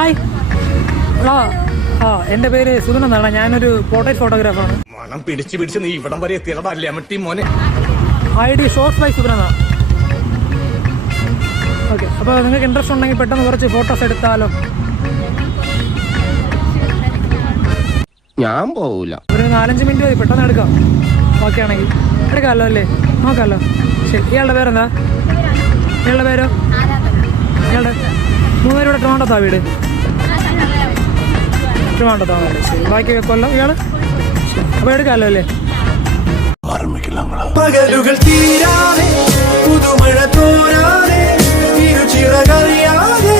Hi എൻ്റെ പേര് സുധൻ എന്നാണ്. ഞാനൊരു പോർട്രേറ്റ് ഫോട്ടോഗ്രാഫറാണ്. മണം പിടിച്ച് പിടിച്ച് നീ ഇവിടം വരെ എത്തിയടാ ലെമട്ടി മോനെ. ID ഷോർട്സ് ബൈ സുധൻ എന്നാണ്. ഓക്കെ, അപ്പോൾ നിങ്ങൾക്ക് ഇൻട്രസ്റ്റ് ഉണ്ടെങ്കിൽ പെട്ടെന്ന് കുറച്ച് ഫോട്ടോസ് എടുത്താലോ? ഞാൻ പോവില്ല. ഒരു 4-5 മിനിറ്റ് മതി, പെട്ടെന്ന് എടുക്കാം. ഓക്കെ ആണെങ്കിൽ എടുക്കാമല്ലോ അല്ലേ? നോക്കാമല്ലോ. ശരി, ഇയാളുടെ പേരെന്താ? ഇയാളുടെ പേരോ? ഇയാളുടെ 3 പേരും ഇവിടെ ട്രിവാൻഡ്രത്താ വീട്? ട്രിവാൻഡ്രത്താണ് വീട്. ശരി, ബാക്കിയൊക്കെ കൊല്ലം ഇയാൾ. ശരി, അപ്പോൾ എടുക്കാമല്ലോ അല്ലേ? പകലുകൾ തീരാതെ പുതുമഴ തോരാതെ തിരുച്ചിറകറിയാതെ